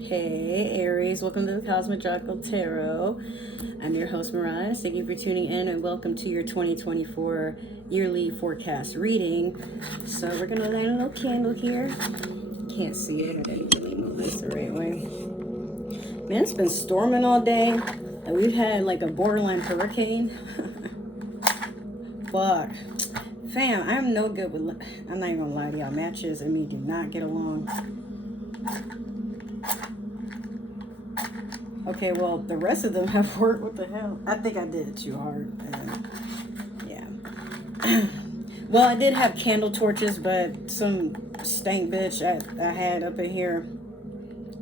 Hey Aries, welcome to the Cosmic Jackal Tarot. I'm your host Mirage. Thank you for tuning in and welcome to your 2024 yearly forecast reading. So we're gonna light a little candle here. Can't see it. I didn't really move this the right way. Man, it's been storming all day and we've had like a borderline hurricane. Fuck. Fam, I'm no good with, I'm not even gonna lie to y'all, matches and me do not get along. Okay, well, the rest of them have worked. What the hell? I think I did it too hard. Yeah. Well, I did have candle torches, but some stank bitch I had up in here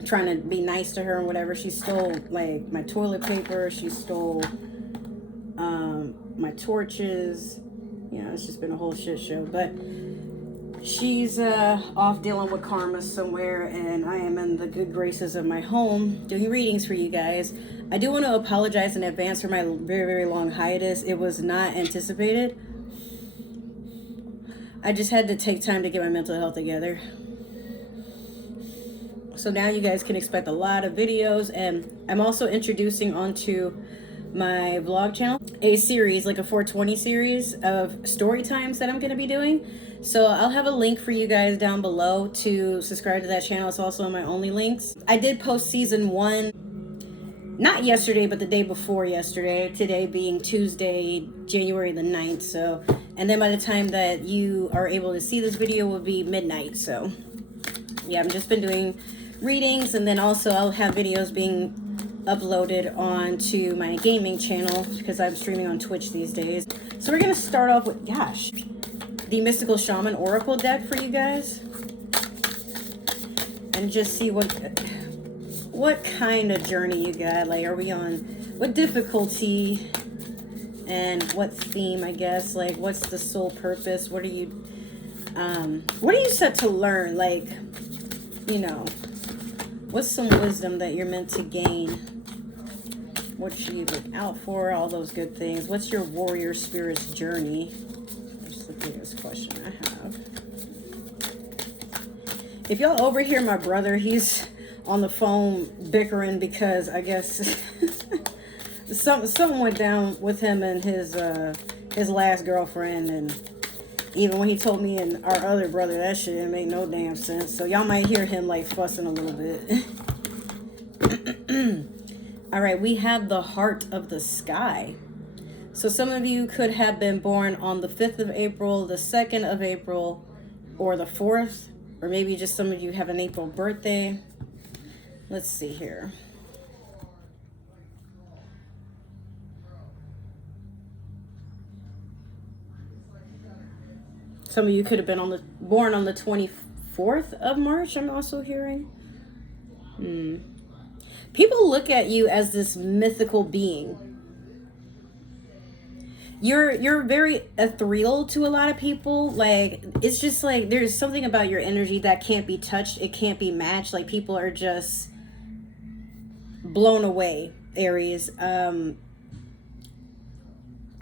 trying to be nice to her and whatever. She stole, like, my toilet paper. She stole my torches. You know, it's just been a whole shit show. But she's off dealing with karma somewhere, and I am in the good graces of my home doing readings for you guys. I do want to apologize in advance for my very, very long hiatus. It was not anticipated. I just had to take time to get my mental health together. So now you guys can expect a lot of videos, and I'm also introducing onto my vlog channel a series, like a 420 series of story times that I'm going to be doing. So I'll have a link for you guys down below to subscribe to that channel. It's also on my only links. I did post season 1 not yesterday, but the day before yesterday, today being Tuesday, January the 9th. So, and then by the time that you are able to see this video will be midnight. So yeah, I've just been doing readings, and then also I'll have videos being uploaded onto my gaming channel because I'm streaming on Twitch these days. So we're gonna start off with, gosh, the Mystical Shaman Oracle deck for you guys, and just see what kind of journey you got. Like, are we on what difficulty and what theme, I guess? Like, what's the soul purpose? What are you set to learn? Like, you know, what's some wisdom that you're meant to gain? What you been out for? All those good things. What's your warrior spirit's journey? That's the biggest question I have. If y'all overhear my brother, he's on the phone bickering because I guess something went down with him and his last girlfriend, and even when he told me and our other brother, that shit didn't make no damn sense. So y'all might hear him like fussing a little bit. All right, we have the Heart of the Sky. So some of you could have been born on the 5th of April, the 2nd of April, or the 4th, or maybe just some of you have an April birthday. Let's see here. Some of you could have been born on the 24th of March, I'm also hearing. People look at you as this mythical being. You're very ethereal to a lot of people. Like, it's just like there's something about your energy that can't be touched. It can't be matched. Like, people are just blown away, Aries. I'd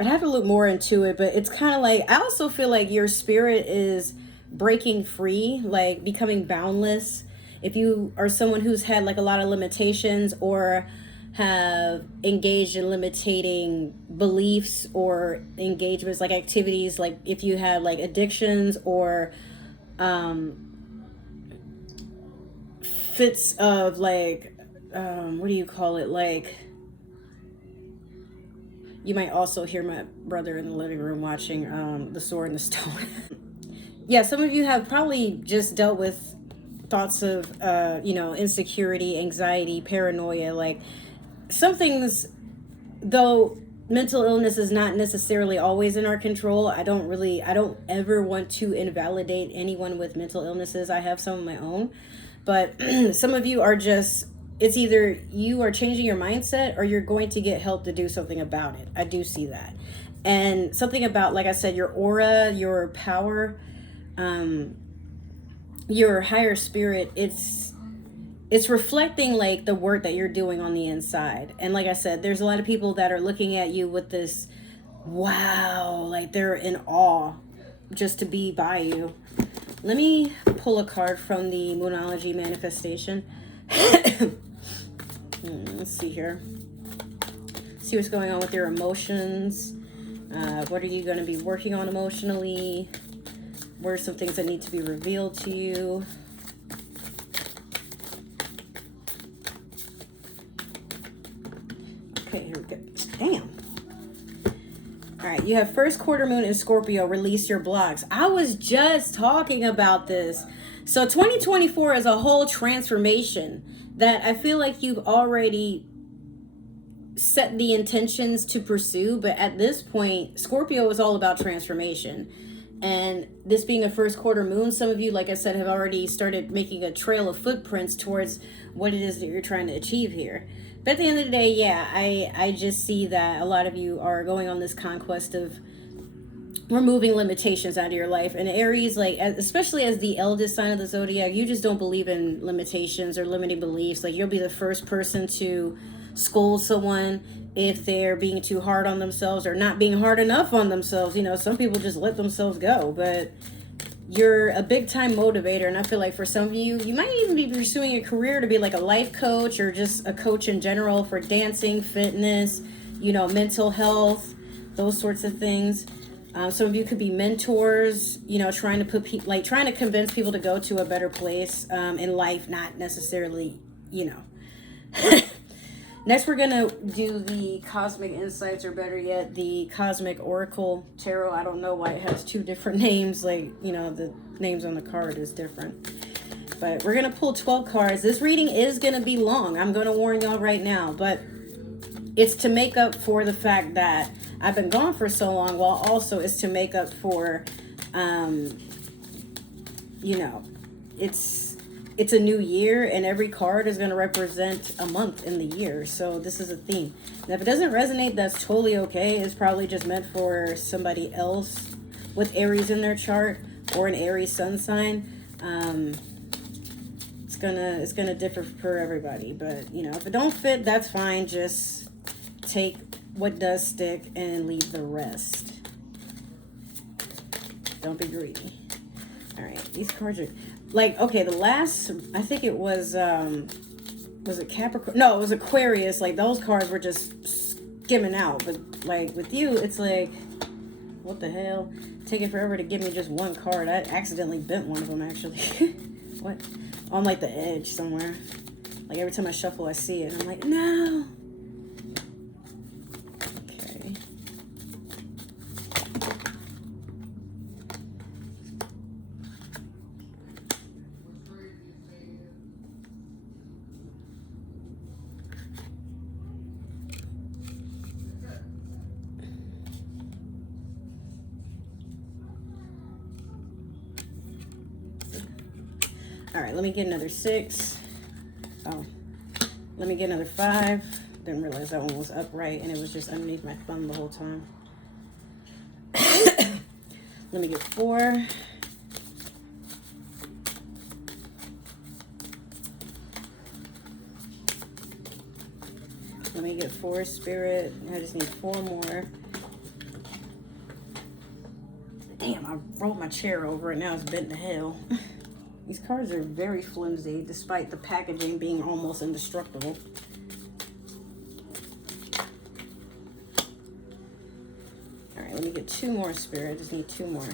have to look more into it, but it's kind of like, I also feel like your spirit is breaking free, like becoming boundless. If you are someone who's had like a lot of limitations or have engaged in limiting beliefs or engagements, like activities, like if you had like addictions or fits of like, what do you call it? Like, you might also hear my brother in the living room watching The Sword and the Stone. Yeah, some of you have probably just dealt with thoughts of, insecurity, anxiety, paranoia. Like, some things, though mental illness is not necessarily always in our control, I don't ever want to invalidate anyone with mental illnesses. I have some of my own. But some of you are just, it's either you are changing your mindset or you're going to get help to do something about it. I do see that. And something about, like I said, your aura, your power, your higher spirit, it's reflecting like the work that you're doing on the inside. And like I said, there's a lot of people that are looking at you with this, wow, like they're in awe just to be by you. Let me pull a card from the Moonology Manifestation Let's see here. See what's going on with your emotions. What are you going to be working on emotionally? What are some things that need to be revealed to you? Okay, here we go. Damn. All right, you have first quarter moon in Scorpio. Release your blocks. I was just talking about this. So 2024 is a whole transformation that I feel like you've already set the intentions to pursue. But at this point, Scorpio is all about transformation. And this being a first quarter moon, some of you, like I said, have already started making a trail of footprints towards what it is that you're trying to achieve here. But at the end of the day, yeah, I just see that a lot of you are going on this conquest of removing limitations out of your life. And Aries, like, especially as the eldest sign of the zodiac, you just don't believe in limitations or limiting beliefs. Like, you'll be the first person to scold someone if they're being too hard on themselves or not being hard enough on themselves. You know, some people just let themselves go, but you're a big time motivator. And I feel like for some of you, you might even be pursuing a career to be like a life coach or just a coach in general for dancing, fitness, you know, mental health, those sorts of things. Some of you could be mentors, you know, trying to put trying to convince people to go to a better place in life, not necessarily, you know. Next, we're going to do the Cosmic Insights, or better yet, the Cosmic Oracle Tarot. I don't know why it has two different names. Like, you know, the names on the card is different. But we're going to pull 12 cards. This reading is going to be long. I'm going to warn y'all right now. But it's to make up for the fact that I've been gone for so long, while also it's to make up for, you know, it's a new year, and every card is going to represent a month in the year. So this is a theme. Now, if it doesn't resonate, that's totally okay. It's probably just meant for somebody else with Aries in their chart or an Aries sun sign. It's gonna differ for everybody. But, you know, if it don't fit, that's fine. Just take what does stick and leave the rest. Don't be greedy. All right, these cards are... Like, okay, the last, I think it was it Capricorn? No, it was Aquarius. Like, those cards were just skimming out. But, like, with you, it's like, what the hell? Taking forever to give me just one card. I accidentally bent one of them, actually. What? On, like, the edge somewhere. Like, every time I shuffle, I see it. And I'm like, no. Okay. All right, let me get another 6. Oh, let me get another 5. Didn't realize that one was upright and it was just underneath my thumb the whole time. Let me get 4. Let me get 4, Spirit. I just need 4 more. Damn, I rolled my chair over and now it's bent to hell. These cards are very flimsy, despite the packaging being almost indestructible. All right, let me get 2 more, Spirit. I just need 2 more.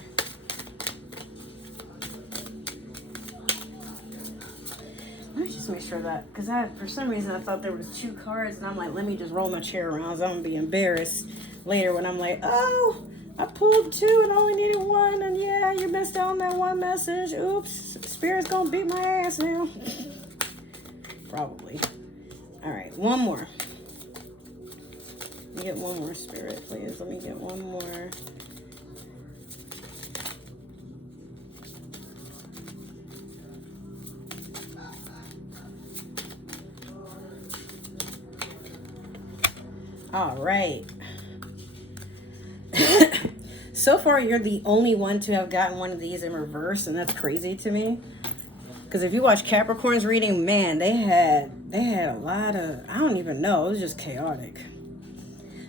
Let me just make sure that, because for some reason, I thought there was 2 cards, and I'm like, let me just roll my chair around, so I'm going to be embarrassed later when I'm like, oh, I pulled 2 and only needed 1, and yeah, you missed out on that one message. Oops, Spirit's gonna beat my ass now. Probably. All right, 1 more. Let me get 1 more, Spirit, please. Let me get 1 more. All right. So far, you're the only one to have gotten one of these in reverse, and that's crazy to me. Because if you watch Capricorn's reading, man, they had a lot of, I don't even know, it was just chaotic.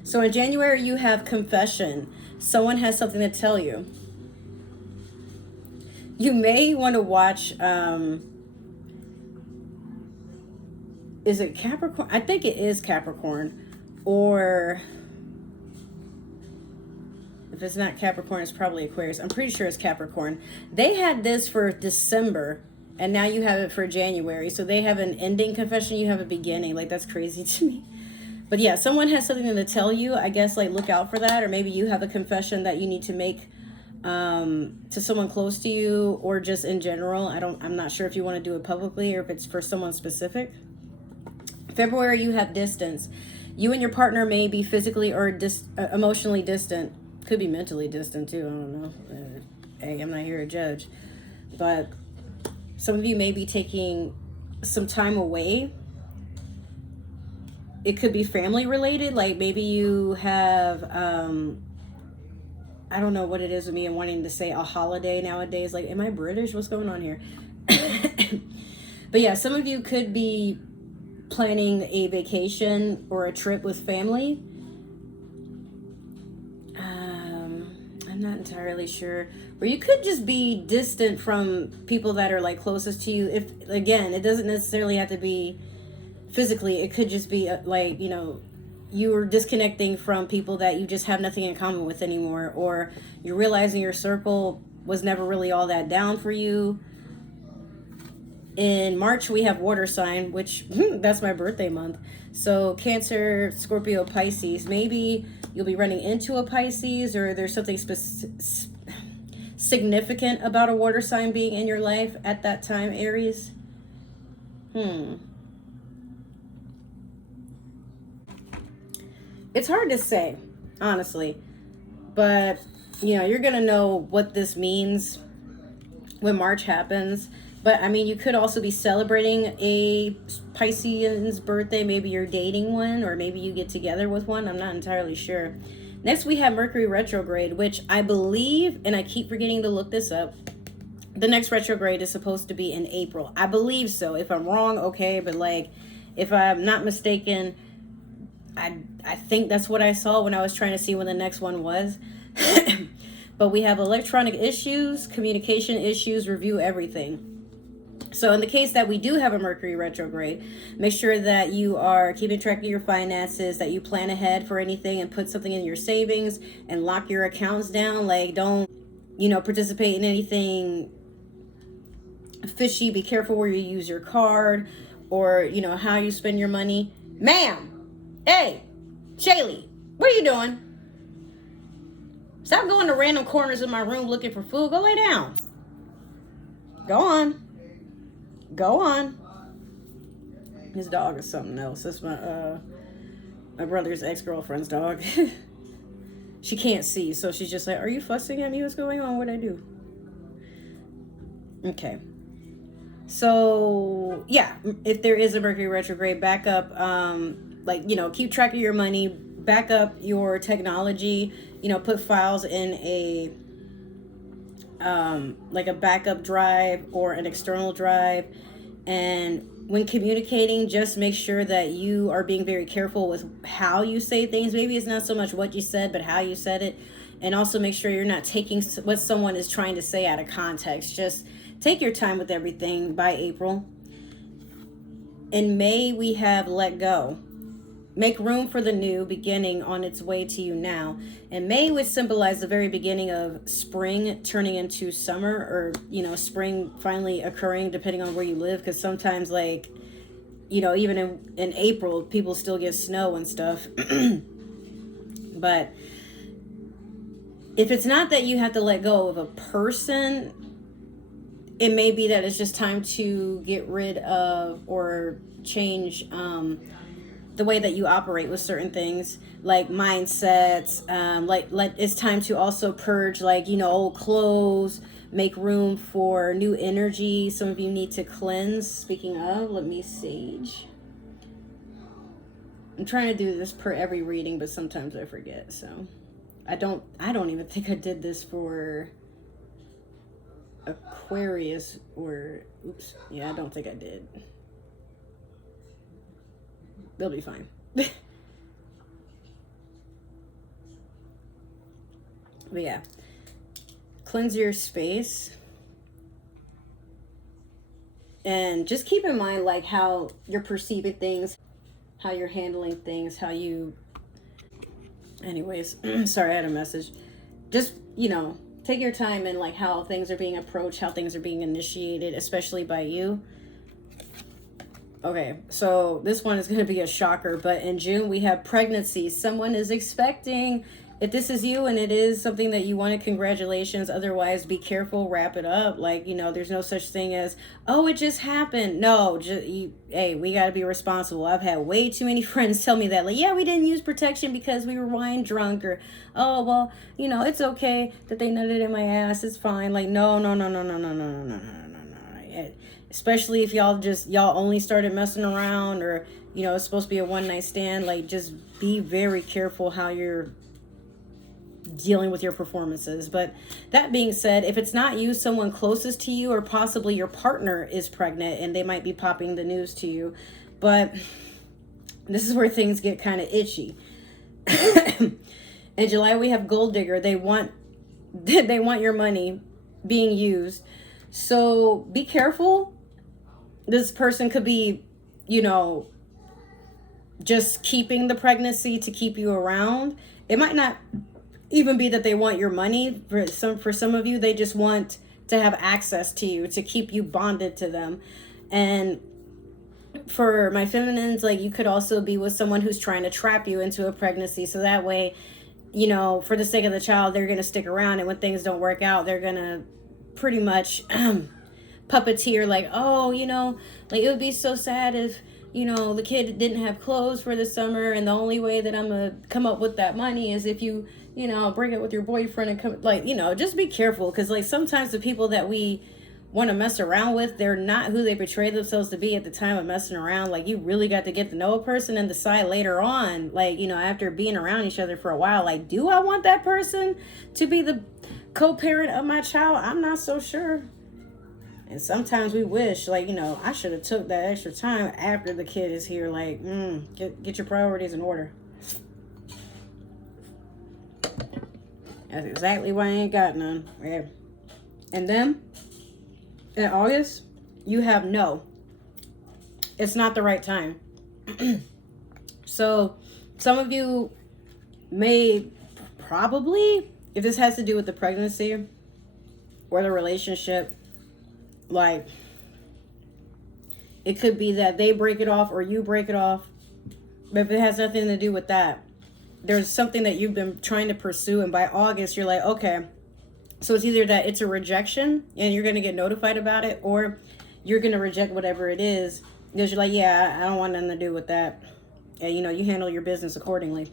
So in January, you have confession. Someone has something to tell you. You may want to watch is it Capricorn? I think it is Capricorn. Or if it's not Capricorn, it's probably Aquarius. I'm pretty sure it's Capricorn. They had this for December, and now you have it for January. So they have an ending confession, you have a beginning. Like, that's crazy to me. But yeah, someone has something to tell you. I guess, like, look out for that. Or maybe you have a confession that you need to make to someone close to you, or just in general. I'm not sure if you want to do it publicly or if it's for someone specific. February, you have distance. You and your partner may be physically or emotionally distant. Could be mentally distant too. I don't know. Hey, I'm not here to judge. But some of you may be taking some time away. It could be family related. Like, maybe you have, I don't know what it is with me and wanting to say a holiday nowadays. Like, am I British? What's going on here? But yeah, some of you could be planning a vacation or a trip with family. I'm not entirely sure. Or you could just be distant from people that are, like, closest to you. If, again, it doesn't necessarily have to be physically. It could just be like, you know, you are disconnecting from people that you just have nothing in common with anymore, or you're realizing your circle was never really all that down for you. In March, we have water sign, which that's my birthday month. So Cancer, Scorpio, Pisces. Maybe you'll be running into a Pisces, or there's something significant about a water sign being in your life at that time, Aries. It's hard to say, honestly. But, you know, you're going to know what this means when March happens. But, I mean, you could also be celebrating a Piscean's birthday. Maybe you're dating one, or maybe you get together with one. I'm not entirely sure. Next, we have Mercury retrograde, which I believe, and I keep forgetting to look this up, the next retrograde is supposed to be in April. I believe so. If I'm wrong, okay. But, like, if I'm not mistaken, I think that's what I saw when I was trying to see when the next one was. But we have electronic issues, communication issues, review everything. So in the case that we do have a Mercury retrograde, make sure that you are keeping track of your finances, that you plan ahead for anything and put something in your savings and lock your accounts down. Like, don't, you know, participate in anything fishy. Be careful where you use your card, or, you know, how you spend your money. Ma'am, hey, Shaylee, what are you doing? Stop going to random corners of my room looking for food. Go lay down. Go on. Go on. His dog is something else. That's my brother's ex-girlfriend's dog. She can't see, so she's just like, are you fussing at me? What's going on? What'd I do? Okay. So, yeah, if there is a Mercury retrograde, back up, like, you know, keep track of your money, back up your technology, you know, put files in a, like a backup drive or an external drive. And when communicating, just make sure that you are being very careful with how you say things. Maybe it's not so much what you said, but how you said it. And also make sure you're not taking what someone is trying to say out of context. Just take your time with everything by April. In May, we have let go. Make room for the new beginning on its way to you now. And May would symbolize the very beginning of spring turning into summer, or, you know, spring finally occurring, depending on where you live. Because sometimes, like, you know, even in April, people still get snow and stuff. But if it's not that you have to let go of a person, it may be that it's just time to get rid of or change the way that you operate with certain things, like mindsets. Like it's time to also purge, like, you know, old clothes, make room for new energy. Some of you need to cleanse. Speaking of, let me sage. I'm trying to do this per every reading, but sometimes I forget. So I don't even think I did this for Aquarius, or oops, yeah, I don't think I did. They'll be fine. But yeah, cleanse your space. And just keep in mind, like, how you're perceiving things, how you're handling things, how you, anyways, sorry, I had a message. Just, take your time and like how things are being approached, how things are being initiated, especially by you. Okay, so this one is going to be a shocker, but in June we have pregnancy. Someone is expecting. If this is you and it is something that you wanted, congratulations. Otherwise, be careful, wrap it up. Like, there's no such thing as, oh, it just happened. No, hey, we got to be responsible. I've had way too many friends tell me that, like, yeah, we didn't use protection because we were wine drunk, or, oh, well, it's okay that they nutted in my ass. It's fine. Like, no, no, no, no, no, no, no, no, no, no, no, no. Especially if y'all only started messing around, or, it's supposed to be a one night stand. Like, just be very careful how you're dealing with your performances. But that being said, if it's not you, someone closest to you, or possibly your partner is pregnant and they might be popping the news to you. But this is where things get kind of itchy. In July we have gold digger. They want your money being used. So be careful. This person could be, just keeping the pregnancy to keep you around. It might not even be that they want your money. For some of you, they just want to have access to you, to keep you bonded to them. And for my feminines, like, you could also be with someone who's trying to trap you into a pregnancy, so that way, for the sake of the child, they're going to stick around, and when things don't work out, they're going to pretty much puppeteer, like, oh, like, it would be so sad if the kid didn't have clothes for the summer, and the only way that I'm gonna come up with that money is if you break up with your boyfriend and come, like, just be careful, because, like, sometimes the people that we want to mess around with, they're not who they portray themselves to be at the time of messing around. Like, you really got to get to know a person and decide later on, like, after being around each other for a while, like, do I want that person to be the co-parent of my child? I'm not so sure. And sometimes we wish, like, I should have took that extra time after the kid is here. Like, get your priorities in order. That's exactly why I ain't got none. Yeah. And then, in August, you have no. It's not the right time. So, some of you may probably, if this has to do with the pregnancy or the relationship, like, it could be that they break it off or you break it off. But if it has nothing to do with that, there's something that you've been trying to pursue, and by August you're like, okay, so it's either that it's a rejection and you're going to get notified about it, or you're going to reject whatever it is because you're like, yeah, I don't want nothing to do with that. And you handle your business accordingly.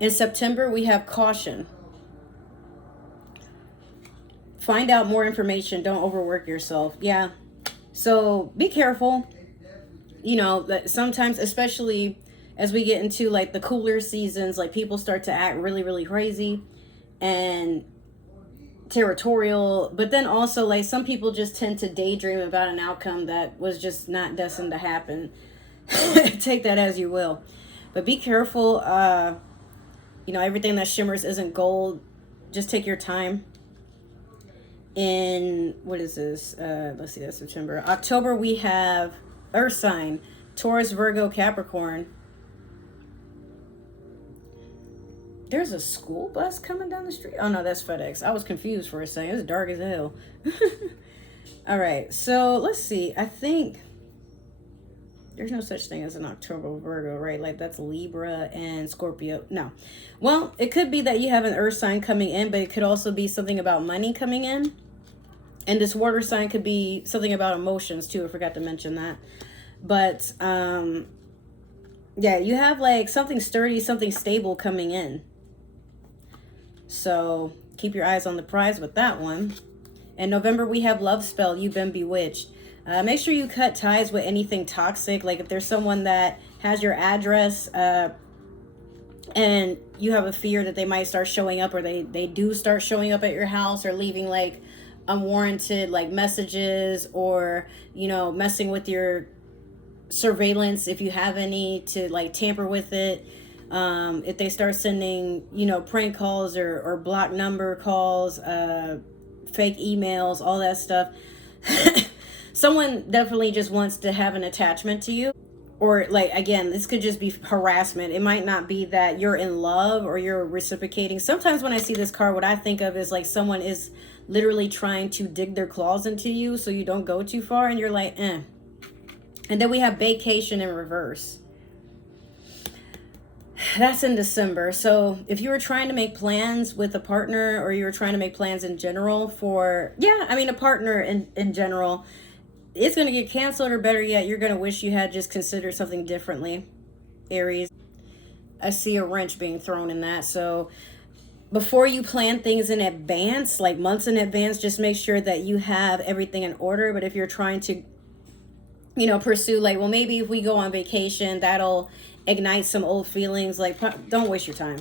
In September we have caution. Find out more information. Don't overwork yourself. Yeah. So be careful. That sometimes, especially as we get into like the cooler seasons, like, people start to act really, really crazy and territorial. But then also, like, some people just tend to daydream about an outcome that was just not destined to happen. Take that as you will. But be careful. Everything that shimmers isn't gold. Just take your time. In, what is this? Let's see, that's September. October, we have Earth sign, Taurus, Virgo, Capricorn. There's a school bus coming down the street. Oh, no, that's FedEx. I was confused for a second. It's dark as hell. All right, so let's see. I think there's no such thing as an October Virgo, right? Like, that's Libra and Scorpio. No. Well, it could be that you have an earth sign coming in, but it could also be something about money coming in. And this water sign could be something about emotions too. I forgot to mention that. But yeah, you have like something sturdy, something stable coming in. So keep your eyes on the prize with that one. In November, we have love spell. You've been bewitched. Make sure you cut ties with anything toxic. Like, if there's someone that has your address and you have a fear that they might start showing up, or they do start showing up at your house, or leaving like unwarranted like messages, or messing with your surveillance, if you have any, to like tamper with it. If they start sending prank calls or block number calls, fake emails, all that stuff. someone definitely just wants to have an attachment to you. Or like, again, this could just be harassment. It might not be that you're in love or you're reciprocating. Sometimes when I see this card, what I think of is like someone is literally trying to dig their claws into you so you don't go too far, and you're like, eh. And then we have vacation in reverse. That's in December. So if you were trying to make plans with a partner, or you were trying to make plans in general for, a partner in general, it's going to get canceled, or better yet, you're going to wish you had just considered something differently, Aries. I see a wrench being thrown in that. So before you plan things in advance, like months in advance, just make sure that you have everything in order. But if you're trying to, pursue like, well, maybe if we go on vacation, that'll ignite some old feelings, like, don't waste your time.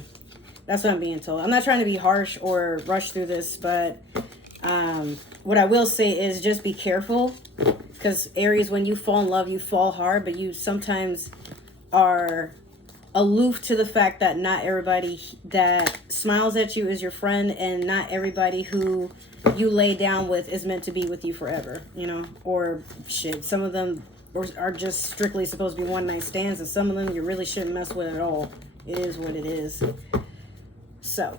That's what I'm being told. I'm not trying to be harsh or rush through this, but what I will say is just be careful, because Aries, when you fall in love, you fall hard, but you sometimes are aloof to the fact that not everybody that smiles at you is your friend, and not everybody who you lay down with is meant to be with you forever, or shit. Some of them are just strictly supposed to be one night stands, and some of them you really shouldn't mess with at all. It is what it is. So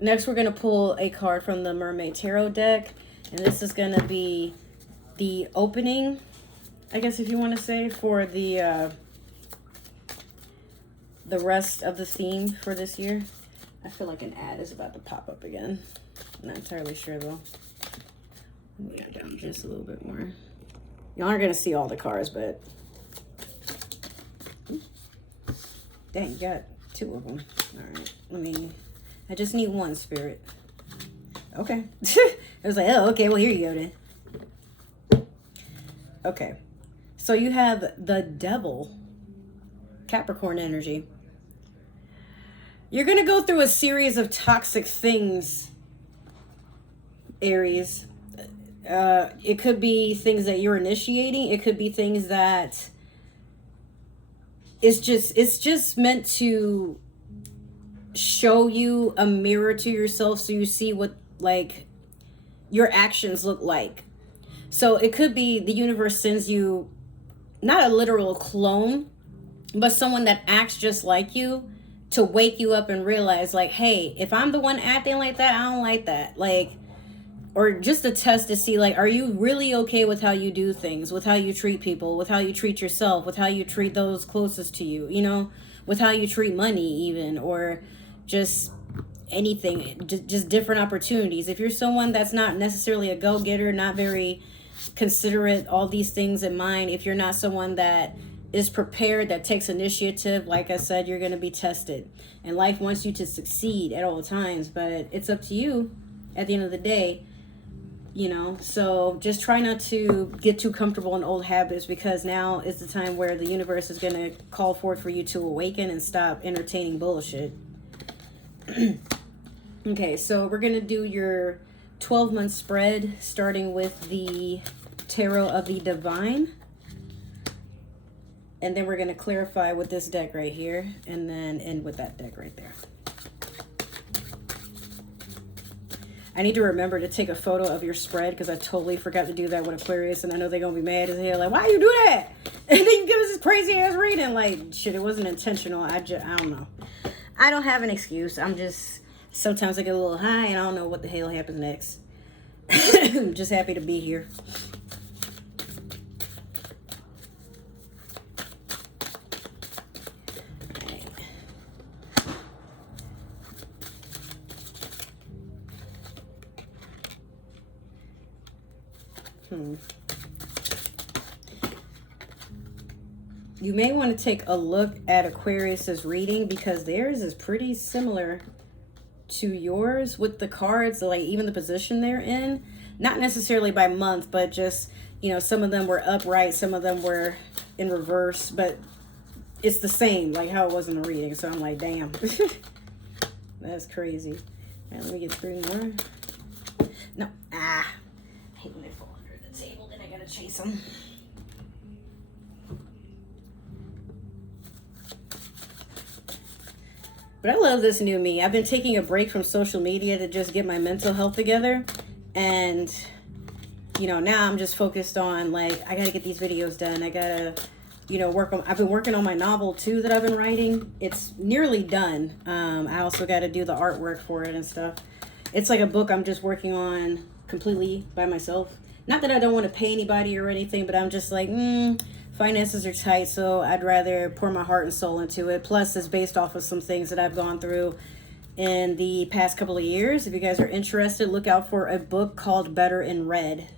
next we're going to pull a card from the Mermaid Tarot deck, and this is going to be the opening, I guess if you want to say, for the rest of the theme for this year. I feel like an ad is about to pop up again. I'm not entirely sure though. Let me go down just a little bit more. You aren't going to see all the cards, but dang, you got 2 of them. All right, I just need one, Spirit. Okay. I was like, oh, okay, well, here you go then. Okay. So you have the Devil, Capricorn energy. You're going to go through a series of toxic things, Aries. It could be things that you're initiating. It could be things that it's just meant to show you a mirror to yourself, so you see what like your actions look like. So it could be the universe sends you not a literal clone, but someone that acts just like you, to wake you up and realize like, hey, if I'm the one acting like that, I don't like that. Like, or just a test to see like, are you really okay with how you do things, with how you treat people, with how you treat yourself, with how you treat those closest to you, with how you treat money even, or just anything, just different opportunities. If you're someone that's not necessarily a go-getter, not very considerate, all these things in mind, if you're not someone that is prepared, that takes initiative, like I said, you're going to be tested. And life wants you to succeed at all times, but it's up to you at the end of the day, So just try not to get too comfortable in old habits, because now is the time where the universe is going to call forth for you to awaken and stop entertaining bullshit. Okay, so we're going to do your 12-month spread, starting with the Tarot of the Divine. And then we're going to clarify with this deck right here, and then end with that deck right there. I need to remember to take a photo of your spread, because I totally forgot to do that with Aquarius, and I know they're going to be mad as hell. Like, why you do that? And then you give us this crazy ass reading. Like, shit, it wasn't intentional. I don't know. I don't have an excuse. Sometimes I get a little high and I don't know what the hell happens next. I'm just happy to be here. You may want to take a look at Aquarius's reading, because theirs is pretty similar to yours with the cards, like even the position they're in. Not necessarily by month, but just, some of them were upright, some of them were in reverse, but it's the same, like how it was in the reading. So I'm like, damn. That's crazy. All right, let me get 3 more. No. I hate when they fall under the table, then I gotta chase them. But I love this new me. I've been taking a break from social media to just get my mental health together. And now I'm just focused on, like, I gotta get these videos done. I gotta, I've been working on my novel too that I've been writing. It's nearly done. I also got to do the artwork for it and stuff. It's like a book I'm just working on completely by myself. Not that I don't want to pay anybody or anything, but I'm just like, finances are tight, so I'd rather pour my heart and soul into it. Plus, it's based off of some things that I've gone through in the past couple of years. If you guys are interested, look out for a book called Better in Red.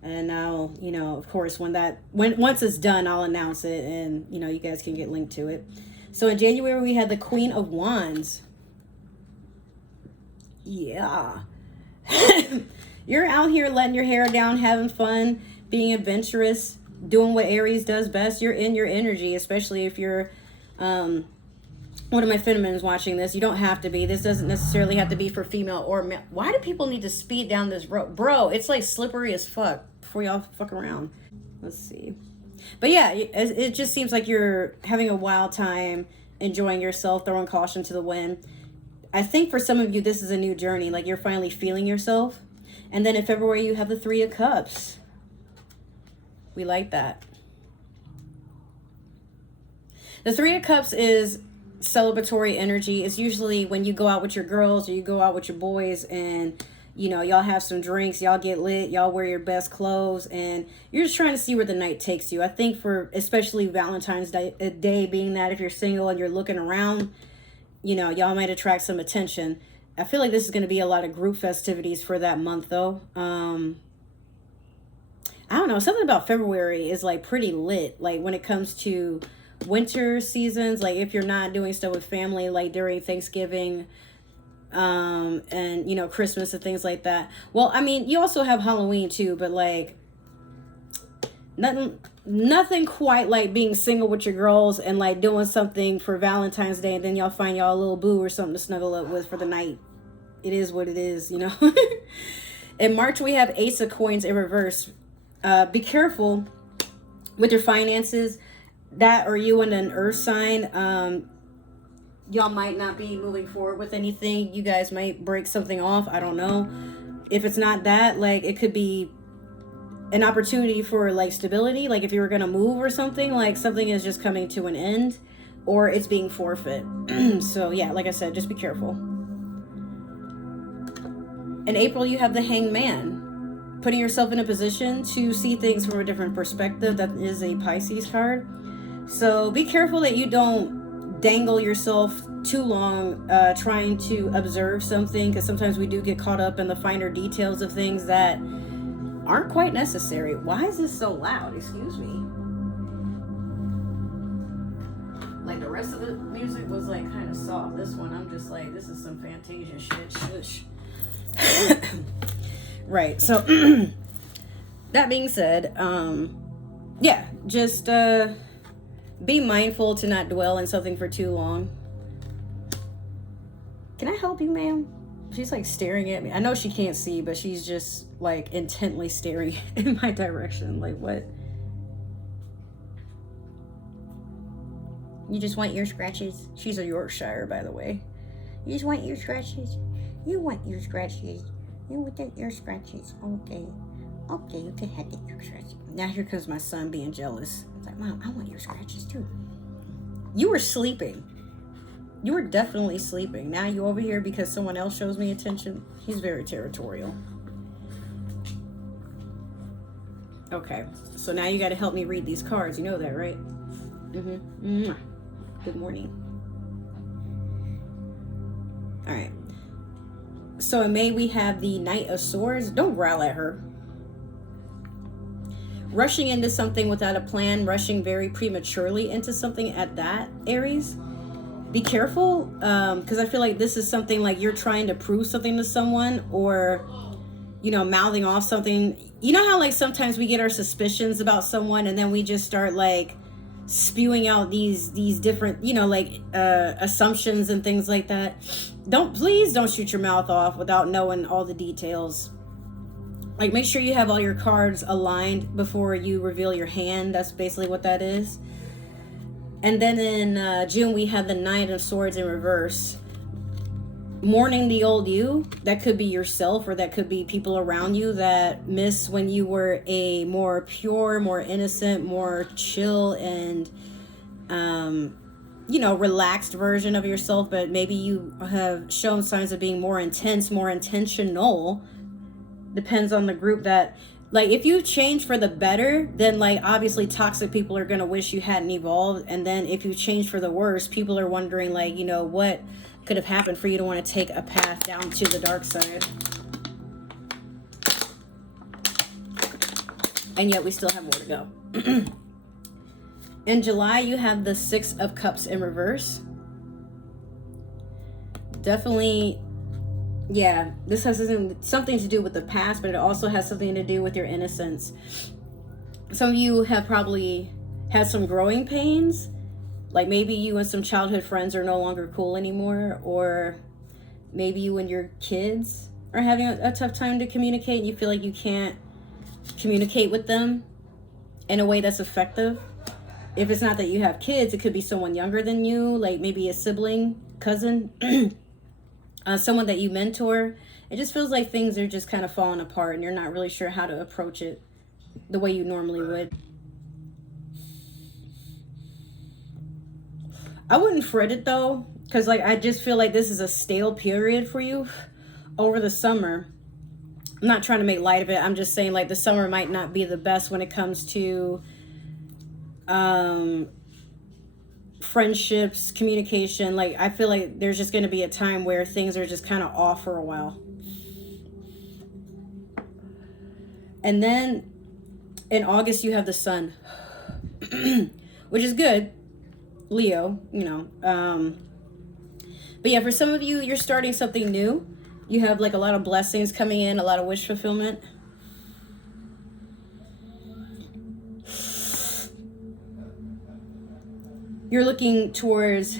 And I'll, of course, once it's done, I'll announce it, and, you guys can get linked to it. So in January, we had the Queen of Wands. Yeah. You're out here letting your hair down, having fun, being adventurous, doing what Aries does best. You're in your energy, especially if you're, one of my feminines watching this. You don't have to be. This doesn't necessarily have to be for female or male. Why do people need to speed down this road? Bro, it's like slippery as fuck before y'all fuck around. Let's see. But yeah, it just seems like you're having a wild time, enjoying yourself, throwing caution to the wind. I think for some of you, this is a new journey. Like, you're finally feeling yourself. And then in February, you have the Three of Cups. We like that. The Three of Cups is celebratory energy. It's usually when you go out with your girls or you go out with your boys, and y'all have some drinks, y'all get lit, y'all wear your best clothes, and you're just trying to see where the night takes you. I think for especially Valentine's Day being that, if you're single and you're looking around, y'all might attract some attention. I feel like this is going to be a lot of group festivities for that month, though. I don't know, something about February is like pretty lit, like when it comes to winter seasons, like if you're not doing stuff with family, like during Thanksgiving, and Christmas and things like that. Well, I mean, you also have Halloween too, but like nothing quite like being single with your girls and like doing something for Valentine's Day, and then y'all find y'all a little boo or something to snuggle up with for the night. It is what it is, In March, we have Ace of Coins in reverse. Be careful with your finances. That, or you and an earth sign, y'all might not be moving forward with anything. You guys might break something off. I don't know. If it's not that, like, it could be an opportunity for like stability. Like if you were going to move or something, like something is just coming to an end, or it's being forfeit. So yeah, like I said, just be careful. In April, you have the Hanged Man, putting yourself in a position to see things from a different perspective. That is a Pisces card. So be careful that you don't dangle yourself too long trying to observe something, because sometimes we do get caught up in the finer details of things that aren't quite necessary. Why is this so loud? Excuse me. Like the rest of the music was like kind of soft. This one, I'm just like, this is some Fantasia shit. Shush. Right. So that being said, yeah, just be mindful to not dwell in something for too long. Can I help you, ma'am? She's like staring at me. I know she can't see, but she's just like intently staring in my direction. Like, what? You just want ear scratches? She's a Yorkshire, by the way. You just want ear scratches? You want ear scratches? You want the ear scratches? Okay. Okay, you can have the ear scratches. Now here comes my son being jealous. It's like, Mom, I want ear scratches too. You were sleeping. You were definitely sleeping. Now you over here because someone else shows me attention. He's very territorial. Okay, so now you got to help me read these cards. You know that, right? Mm-hmm. Good morning. All right. So in May, we have the Knight of Swords. Don't growl at her. Rushing into something without a plan, rushing very prematurely into something at that, Aries. Be careful, because I feel like this is something like you're trying to prove something to someone, or, mouthing off something. You know how like sometimes we get our suspicions about someone and then we just start like spewing out these different, assumptions and things like that. Please don't shoot your mouth off without knowing all the details. Like, make sure you have all your cards aligned before you reveal your hand. That's basically what that is. And then in June, we have the Knight of Swords in reverse. mourning the old you. That could be yourself, or that could be people around you that miss when you were a more pure, more innocent, more chill, and you know, relaxed version of yourself. But maybe you have shown signs of being more intense, more intentional. Depends on the group. That, like, if you change for the better, then like obviously toxic people are going to wish you hadn't evolved. And then if you change for the worse, people are wondering, like, you know, what could have happened for you to want to take a path down to the dark side. And yet we still have more to go. In July, you have the Six of Cups in reverse. Definitely, yeah, this has something to do with the past, but it also has something to do with your innocence. Some of you have probably had some growing pains. Like maybe you and some childhood friends are no longer cool anymore, or maybe you and your kids are having a tough time to communicate, and you feel like you can't communicate with them in a way that's effective. If it's not that you have kids, it could be someone younger than you, like maybe a sibling, cousin, someone that you mentor. It just feels like things are just kind of falling apart, and you're not really sure how to approach it the way you normally would. I wouldn't fret it though, because like I just feel like this is a stale period for you over the summer. I'm not trying to make light of it. I'm just saying, like, the summer might not be the best when it comes to friendships, communication. Like, I feel like there's just going to be a time where things are just kind of off for a while. And then in August, you have the sun, which is good. Leo, you know. But yeah, for some of you, you're starting something new. You have like a lot of blessings coming in, a lot of wish fulfillment. You're looking towards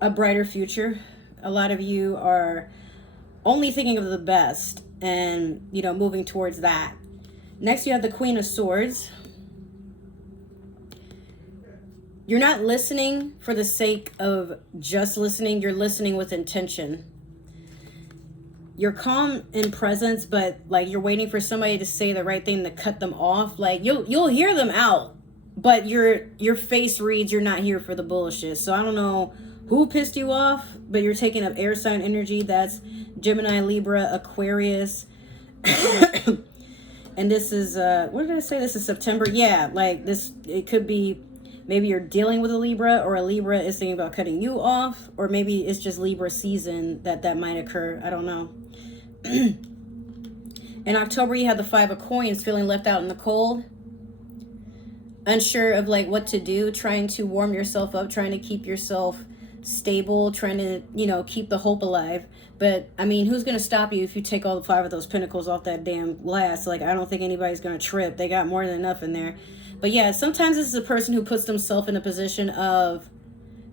a brighter future. A lot of you are only thinking of the best and, you know, moving towards that. Next, you have the Queen of Swords. You're not listening for the sake of just listening. You're listening with intention. You're calm in presence, but like you're waiting for somebody to say the right thing to cut them off. Like you'll hear them out, but your face reads you're not here for the bullshit. So I don't know who pissed you off, but you're taking up air sign energy. That's Gemini, Libra, Aquarius. And this is what did I say? This is September. Yeah, like this, it could be maybe you're dealing with a Libra, or a Libra is thinking about cutting you off, or maybe it's just Libra season that might occur. I don't know. In October, you have the Five of Coins, feeling left out in the cold, unsure of like what to do, trying to warm yourself up, trying to keep yourself stable, trying to, you know, keep the hope alive. But I mean, who's going to stop you if you take all the five of those pentacles off that damn glass? Like, I don't think anybody's going to trip. They got more than enough in there. But yeah, sometimes this is a person who puts themselves in a position of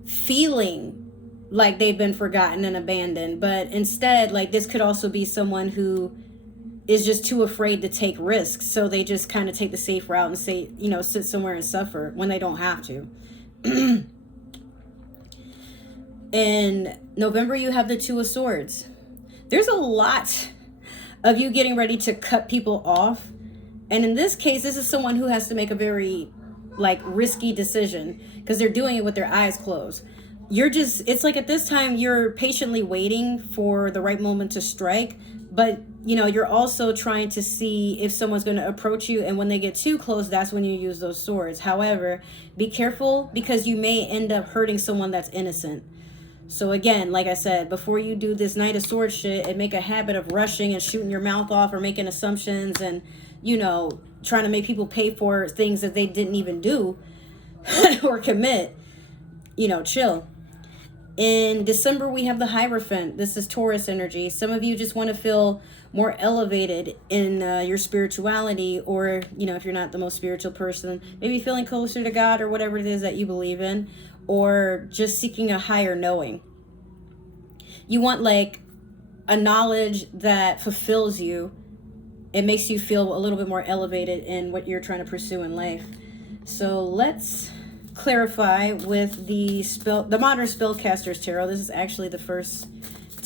feeling like they've been forgotten and abandoned. But instead, like, this could also be someone who is just too afraid to take risks. So they just kind of take the safe route and say, you know, sit somewhere and suffer when they don't have to. In November, you have the Two of Swords. There's a lot of you getting ready to cut people off. And in this case, this is someone who has to make a very, like, risky decision because they're doing it with their eyes closed. You're just, it's like at this time, you're patiently waiting for the right moment to strike. But, you know, you're also trying to see if someone's going to approach you. And when they get too close, that's when you use those swords. However, be careful because you may end up hurting someone that's innocent. So again, like I said, before you do this Knight of Swords shit and make a habit of rushing and shooting your mouth off or making assumptions and, you know, trying to make people pay for things that they didn't even do or commit, you know, chill. In December, we have the Hierophant. This is Taurus energy. Some of you just want to feel more elevated in your spirituality, or, you know, if you're not the most spiritual person, maybe feeling closer to God or whatever it is that you believe in, or just seeking a higher knowing. You want like a knowledge that fulfills you. It makes you feel a little bit more elevated in what you're trying to pursue in life. So let's clarify with the Modern Spellcasters Tarot. This is actually the first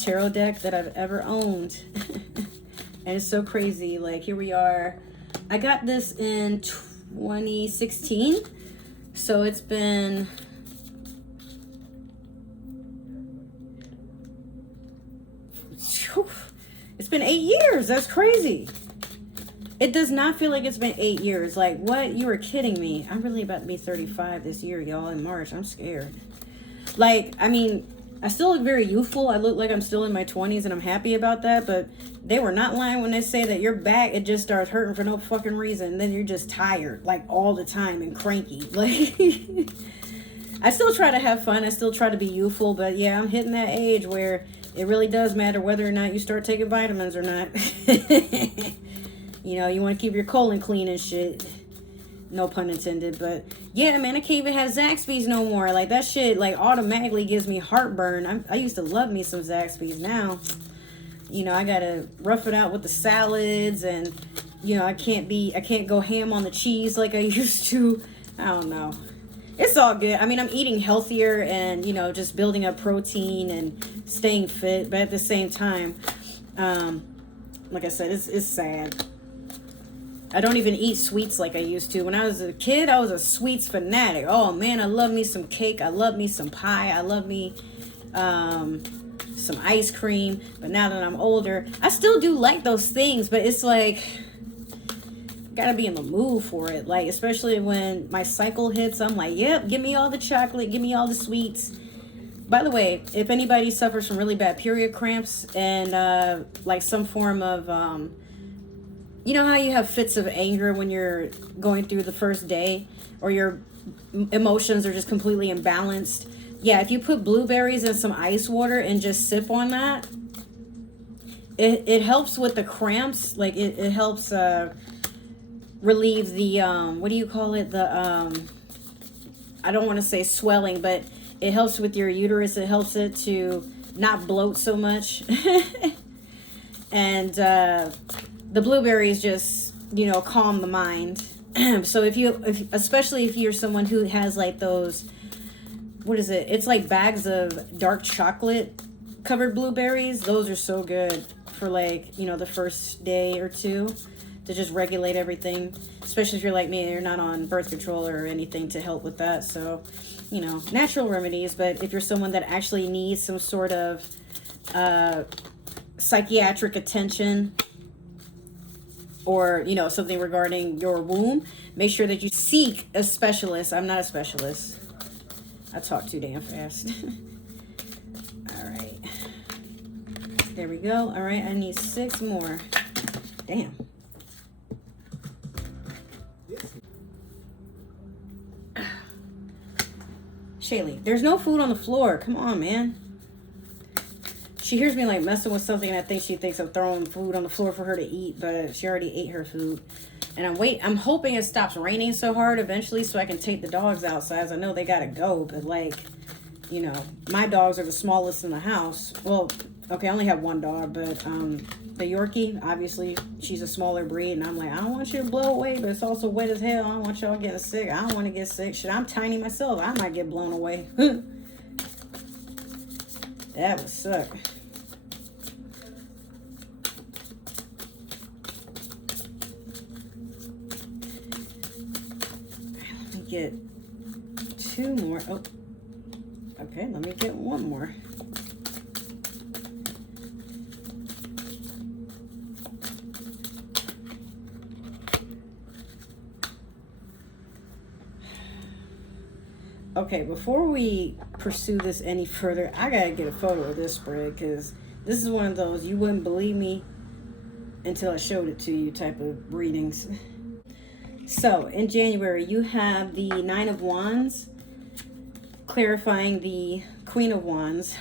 tarot deck that I've ever owned. And it's so crazy. Like, here we are. I got this in 2016. So it's been... It's been 8 years. That's crazy. It does not feel like it's been 8 years. Like, what? You were kidding me. I'm really about to be 35 this year, y'all, in March. I'm scared. Like, I mean, I still look very youthful. I look like I'm still in my 20s, and I'm happy about that. But they were not lying when they say that your back, it just starts hurting for no fucking reason. And then you're just tired, like, all the time and cranky. Like, I still try to have fun. I still try to be youthful. But, yeah, I'm hitting that age where it really does matter whether or not you start taking vitamins or not. You know, you want to keep your colon clean and shit. No pun intended. But, yeah, man, I can't even have Zaxby's no more. Like, that shit, like, automatically gives me heartburn. I used to love me some Zaxby's. Now, you know, I got to rough it out with the salads. And, you know, I can't go ham on the cheese like I used to. I don't know. It's all good. I mean, I'm eating healthier and, you know, just building up protein and staying fit. But at the same time, like I said, it's sad. I don't even eat sweets like I used to. When I was a kid, I was a sweets fanatic. Oh, man, I love me some cake. I love me some pie. I love me some ice cream. But now that I'm older, I still do like those things. But it's like, gotta be in the mood for it. Like, especially when my cycle hits, I'm like, yep, give me all the chocolate. Give me all the sweets. By the way, if anybody suffers from really bad period cramps and like some form of... you know how you have fits of anger when you're going through the first day, or your emotions are just completely imbalanced? Yeah, if you put blueberries in some ice water and just sip on that, it helps with the cramps. Like, it helps relieve the, what do you call it? The, I don't want to say swelling, but it helps with your uterus. It helps it to not bloat so much. And, the blueberries just, you know, calm the mind. So especially if you're someone who has like those, what is it? It's like bags of dark chocolate covered blueberries. Those are so good for, like, you know, the first day or two to just regulate everything. Especially if you're like me and you're not on birth control or anything to help with that. So, you know, natural remedies. But if you're someone that actually needs some sort of psychiatric attention, or, you know, something regarding your womb, make sure that you seek a specialist. I'm not a specialist. I talk too damn fast. All right. There we go. All right, I need 6 more. Damn. Shaylee, there's no food on the floor. Come on, man. She hears me like messing with something, and I think she thinks I'm throwing food on the floor for her to eat, but she already ate her food. And I'm hoping it stops raining so hard eventually so I can take the dogs outside. I know they gotta go, but, like, you know, my dogs are the smallest in the house. Well, okay, I only have one dog, but the Yorkie, obviously, she's a smaller breed, and I'm like, I don't want you to blow away, but it's also wet as hell. I don't want y'all getting sick. I don't want to get sick. Shit, I'm tiny myself. I might get blown away. That would suck. Let me get 2 more. Oh, okay, let me get 1 more. Okay, before we pursue this any further, I gotta get a photo of this spread, because this is one of those you wouldn't believe me until I showed it to you type of readings. So, in January, you have the 9 of Wands, clarifying the Queen of Wands.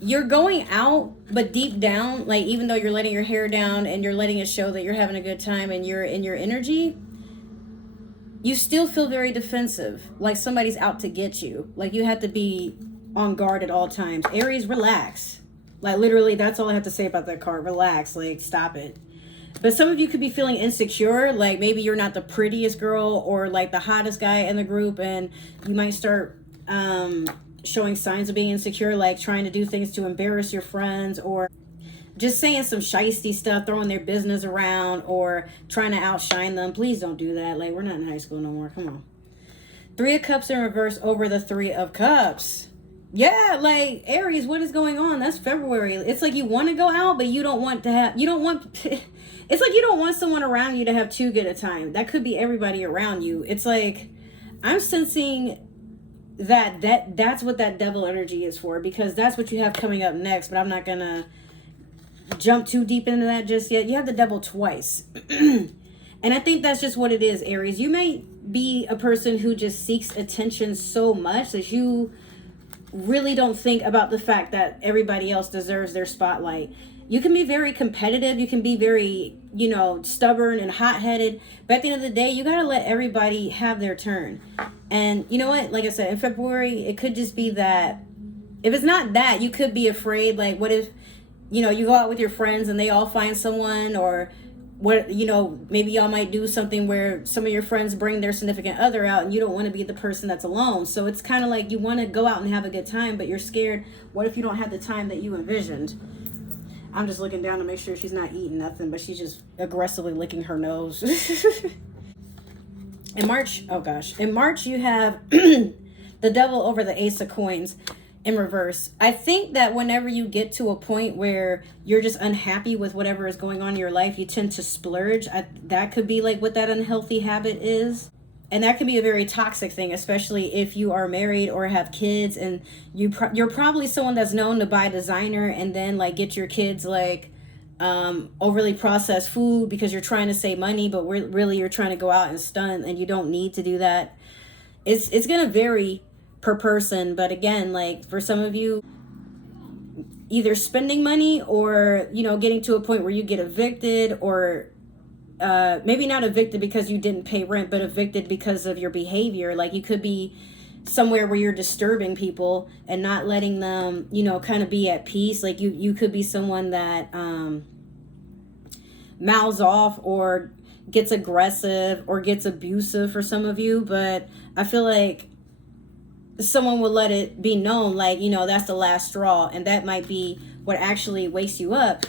You're going out, but deep down, like, even though you're letting your hair down and you're letting it show that you're having a good time and you're in your energy, you still feel very defensive, like somebody's out to get you. Like, you have to be on guard at all times. Aries, relax. Like, literally, that's all I have to say about that card. Relax. Like, stop it. But some of you could be feeling insecure. Like, maybe you're not the prettiest girl or, like, the hottest guy in the group. And you might start showing signs of being insecure, like trying to do things to embarrass your friends, or just saying some shisty stuff, throwing their business around, or trying to outshine them. Please don't do that. Like, we're not in high school no more. Come on. Three of Cups in reverse over the Three of Cups. Yeah, like, Aries, what is going on? That's February. It's like you want to go out, but you don't want to have, you don't want, it's like you don't want someone around you to have too good a time. That could be everybody around you. It's like, I'm sensing that's what that devil energy is for, because that's what you have coming up next, but I'm not going to jump too deep into that just yet. You have the devil twice. And I think that's just what it is, Aries. You may be a person who just seeks attention so much that you really don't think about the fact that everybody else deserves their spotlight. You can be very competitive. You can be very, stubborn and hot-headed. But at the end of the day, you got to let everybody have their turn. And you know what? Like I said, in February, it could just be that. If it's not that, you could be afraid. Like, what if, you go out with your friends and they all find someone, or what, maybe y'all might do something where some of your friends bring their significant other out and you don't want to be the person that's alone. So it's kind of like you want to go out and have a good time, but you're scared. What if you don't have the time that you envisioned? I'm just looking down to make sure she's not eating nothing, but she's just aggressively licking her nose. In March, you have the devil over the Ace of Coins in reverse. I think that whenever you get to a point where you're just unhappy with whatever is going on in your life, you tend to splurge. That could be like what that unhealthy habit is. And that can be a very toxic thing, especially if you are married or have kids, and you're probably someone that's known to buy designer and then like get your kids like overly processed food because you're trying to save money, but really you're trying to go out and stunt, and you don't need to do that. It's going to vary per person, but again, like for some of you, either spending money or getting to a point where you get evicted, or maybe not evicted because you didn't pay rent, but evicted because of your behavior. Like you could be somewhere where you're disturbing people and not letting them kind of be at peace. Like you could be someone that mouths off or gets aggressive or gets abusive for some of you, but I feel like someone will let it be known, like, that's the last straw, and that might be what actually wakes you up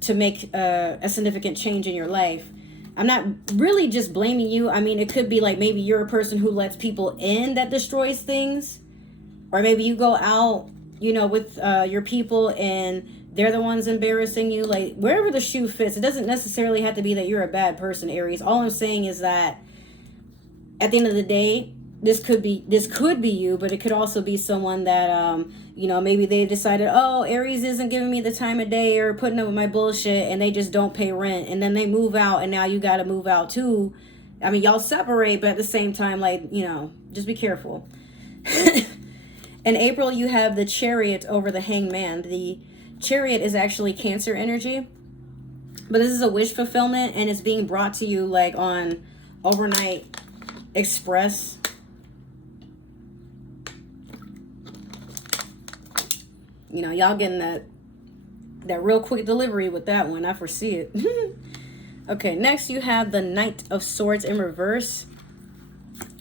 to make a significant change in your life. I'm not really just blaming you. I mean, it could be like maybe you're a person who lets people in that destroys things, or maybe you go out, with your people and they're the ones embarrassing you. Like, wherever the shoe fits, it doesn't necessarily have to be that you're a bad person, Aries. All I'm saying is that at the end of the day, this could be you, but it could also be someone that, maybe they decided, oh, Aries isn't giving me the time of day or putting up with my bullshit, and they just don't pay rent. And then they move out, and now you got to move out too. I mean, y'all separate, but at the same time, like, just be careful. In April, you have the Chariot over the Hangman. The Chariot is actually Cancer energy, but this is a wish fulfillment, and it's being brought to you like on overnight express. Y'all getting that real quick delivery with that one. I foresee it. Okay, next you have the Knight of Swords in reverse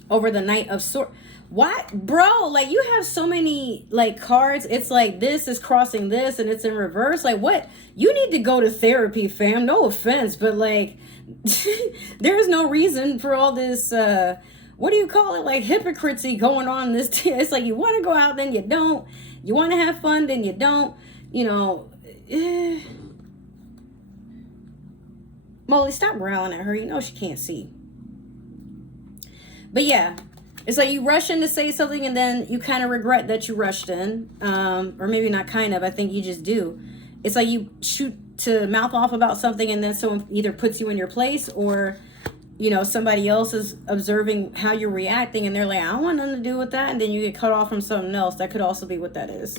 over the Knight of Swords. What? Bro, like you have so many like cards. It's like this is crossing this and it's in reverse. Like what? You need to go to therapy, fam. No offense, but like there's no reason for all this what do you call it? Like hypocrisy going on this it's like you want to go out, then you don't. You want to have fun, then you don't. Molly, stop growling at her. She can't see. But yeah, it's like you rush in to say something and then you kind of regret that you rushed in. Or maybe not kind of. I think you just do. It's like you shoot to mouth off about something and then someone either puts you in your place, or somebody else is observing how you're reacting and they're like, I don't want nothing to do with that. And then you get cut off from something else. That could also be what that is.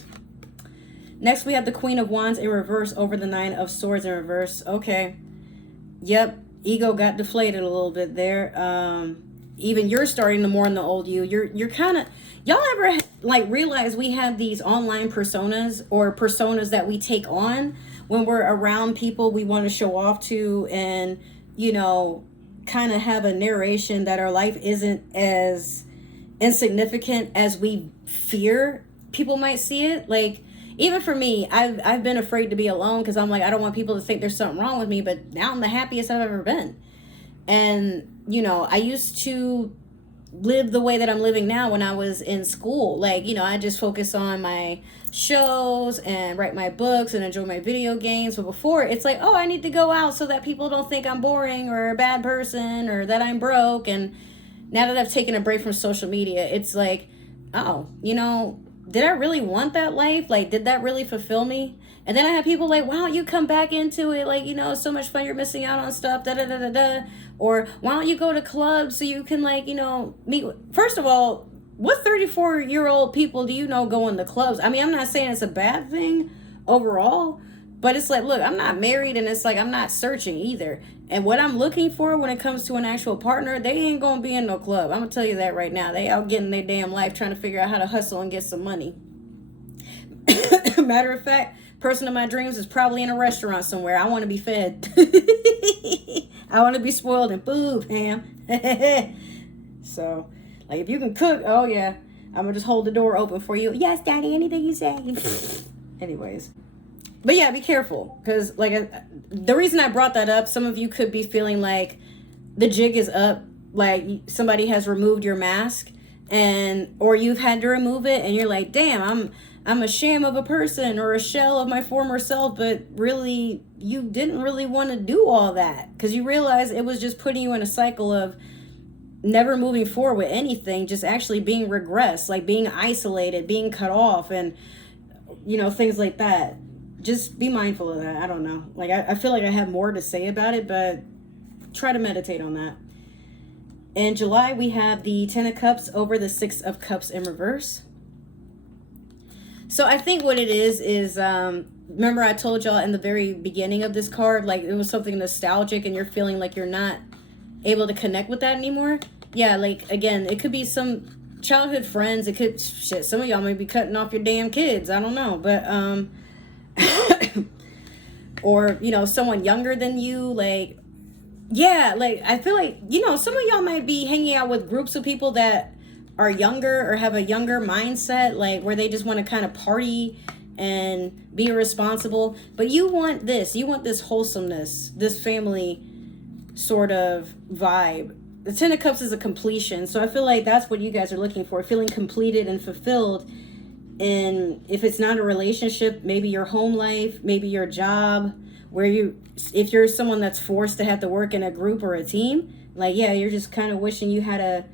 Next, we have the Queen of Wands in reverse over the Nine of Swords in reverse. Okay. Yep. Ego got deflated a little bit there. Even you're starting to mourn the old you. You're kind of, y'all ever like realize we have these online personas or personas that we take on when we're around people we want to show off to, and, kind of have a narration that our life isn't as insignificant as we fear people might see it. Like, even for me, I've been afraid to be alone because I'm like, I don't want people to think there's something wrong with me, but now I'm the happiest I've ever been. And, you know, I used to live the way that I'm living now when I was in school. Like, you know, I just focus on my shows and write my books and enjoy my video games. But before, it's like, oh, I need to go out so that people don't think I'm boring or a bad person or that I'm broke. And now that I've taken a break from social media, it's like, oh, you know, did I really want that life? Like, did that really fulfill me? And then I have people like, wow, you come back into it. Like, you know, it's so much fun. You're missing out on stuff. Da da da da da. Or why don't you go to clubs so you can, like, you know, meet. First of all, what 34-year-old people do you know going to clubs? I mean, I'm not saying it's a bad thing overall, but it's like, look, I'm not married, and it's like I'm not searching either. And what I'm looking for when it comes to an actual partner, they ain't gonna be in no club. I'm gonna tell you that right now. They out getting their damn life trying to figure out how to hustle and get some money. Matter of fact, person of my dreams is probably in a restaurant somewhere. I want to be fed. I want to be spoiled and food, Pam. So, like, if you can cook, oh yeah, I'm gonna just hold the door open for you. Yes, Daddy, anything you say. Anyways, but yeah, be careful, because like the reason I brought that up, some of you could be feeling like the jig is up, like somebody has removed your mask, and or you've had to remove it, and you're like, damn, I'm a sham of a person or a shell of my former self, but really you didn't really want to do all that because you realize it was just putting you in a cycle of never moving forward with anything, just actually being regressed, like being isolated, being cut off, and, you know, things like that. Just be mindful of that. I don't know. Like, I feel like I have more to say about it, but try to meditate on that. In July, we have the 10 of Cups over the 6 of Cups in reverse. So I think what it is, remember I told y'all in the very beginning of this card, like it was something nostalgic and you're feeling like you're not able to connect with that anymore. Yeah, like, again, it could be some childhood friends. It could, shit, some of y'all may be cutting off your damn kids. I don't know. But, or, you know, someone younger than you, like, yeah, like, I feel like, you know, some of y'all might be hanging out with groups of people that are younger or have a younger mindset, like where they just want to kind of party and be irresponsible. But you want this wholesomeness, this family sort of vibe. The 10 of Cups is a completion. So I feel like that's what you guys are looking for, feeling completed and fulfilled. And if it's not a relationship, maybe your home life, maybe your job, if you're someone that's forced to have to work in a group or a team, like, yeah, you're just kind of wishing you had a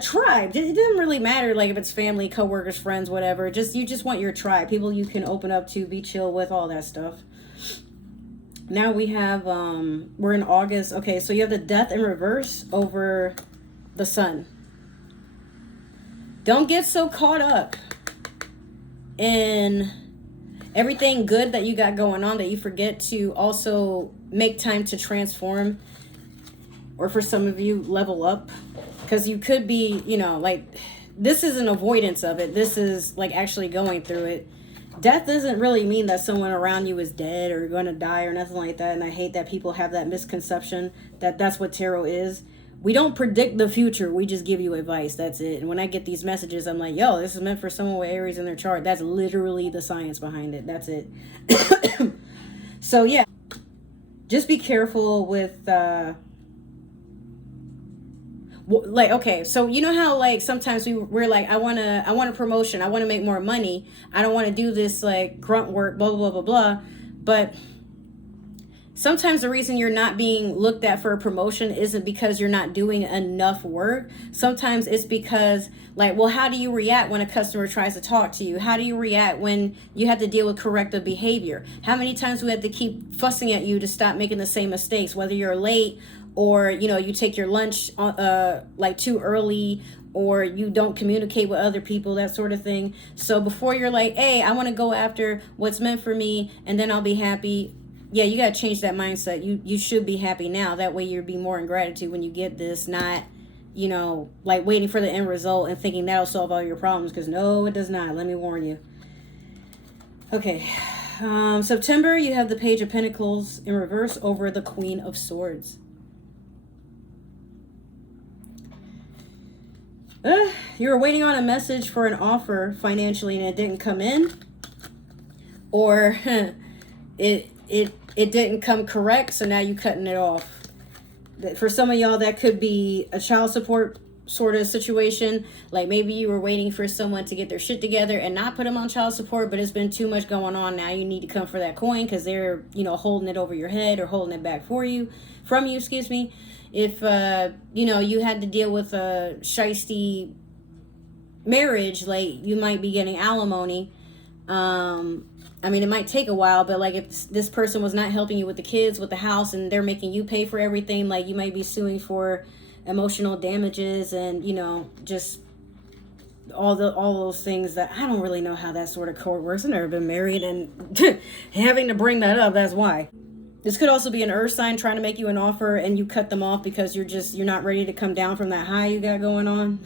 tribe. It doesn't really matter, like, if it's family, coworkers, friends, whatever. You just want your tribe, people you can open up to, be chill with, all that stuff. Now we have we're in August. Okay, so you have the Death in reverse over the Sun. Don't get so caught up in everything good that you got going on that you forget to also make time to transform, or for some of you, level up. Because you could be, you know, like, this is an avoidance of it. This is like actually going through it. Death doesn't really mean that someone around you is dead or going to die or nothing like that. And I hate that people have that misconception that that's what tarot is. We don't predict the future. We just give you advice. That's it. And when I get these messages, I'm like, yo, this is meant for someone with Aries in their chart. That's literally the science behind it. That's it. So, yeah. Just be careful with... like, okay, so you know how, like, sometimes we're like, I want a promotion, I want to make more money, I don't want to do this, like, grunt work, blah, blah, blah, blah, blah. But sometimes the reason you're not being looked at for a promotion isn't because you're not doing enough work. Sometimes it's because, like, well, how do you react when a customer tries to talk to you? How do you react when you have to deal with corrective behavior? How many times do we have to keep fussing at you to stop making the same mistakes, whether you're late, or, you know, you take your lunch like too early, or you don't communicate with other people, that sort of thing. So before you're like, hey, I want to go after what's meant for me and then I'll be happy. Yeah, you got to change that mindset. You should be happy now. That way you'll be more in gratitude when you get this, not, you know, like waiting for the end result and thinking that'll solve all your problems, because no, it does not. Let me warn you. Okay. September, you have the Page of Pentacles in reverse over the Queen of Swords. You were waiting on a message for an offer financially and it didn't come in, or it didn't come correct, so now you cutting it off. For some of y'all, that could be a child support sort of situation. Like maybe you were waiting for someone to get their shit together and not put them on child support, but it's been too much going on. Now you need to come for that coin because they're, you know, holding it over your head or holding it back from you, excuse me. If, you know, you had to deal with a shiesty marriage, like you might be getting alimony. I mean, it might take a while, but like if this person was not helping you with the kids, with the house, and they're making you pay for everything, like you might be suing for emotional damages and, you know, just all those things that I don't really know how that sort of court works. I've never been married, and having to bring that up, that's why. This could also be an earth sign trying to make you an offer and you cut them off because you're not ready to come down from that high you got going on.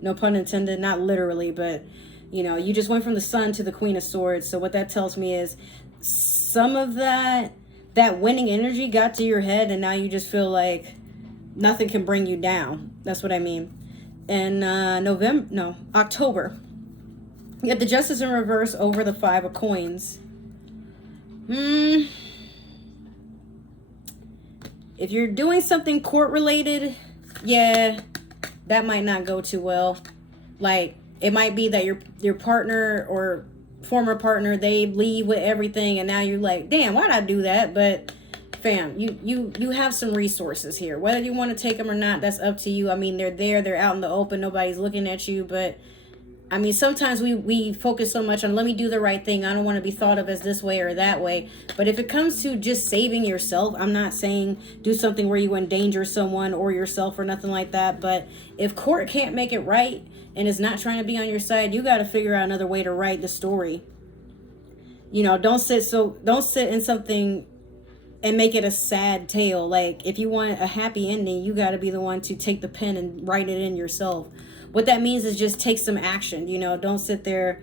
No pun intended, not literally, but you know, you just went from the Sun to the Queen of Swords. So what that tells me is some of that winning energy got to your head, and now you just feel like nothing can bring you down. That's what I mean. And October, you have the Justice in reverse over the Five of Coins. If you're doing something court related, yeah, that might not go too well. Like, it might be that your partner or former partner, they leave with everything, and now you're like, damn, why'd I do that? But fam, you have some resources here. Whether you want to take them or not, that's up to you. I mean, they're out in the open, nobody's looking at you. But I mean, sometimes we focus so much on, let me do the right thing, I don't want to be thought of as this way or that way. But if it comes to just saving yourself, I'm not saying do something where you endanger someone or yourself or nothing like that. But if court can't make it right and is not trying to be on your side, you got to figure out another way to write the story. You know, don't sit in something and make it a sad tale. Like, if you want a happy ending, you got to be the one to take the pen and write it in yourself. What that means is just take some action. You know, don't sit there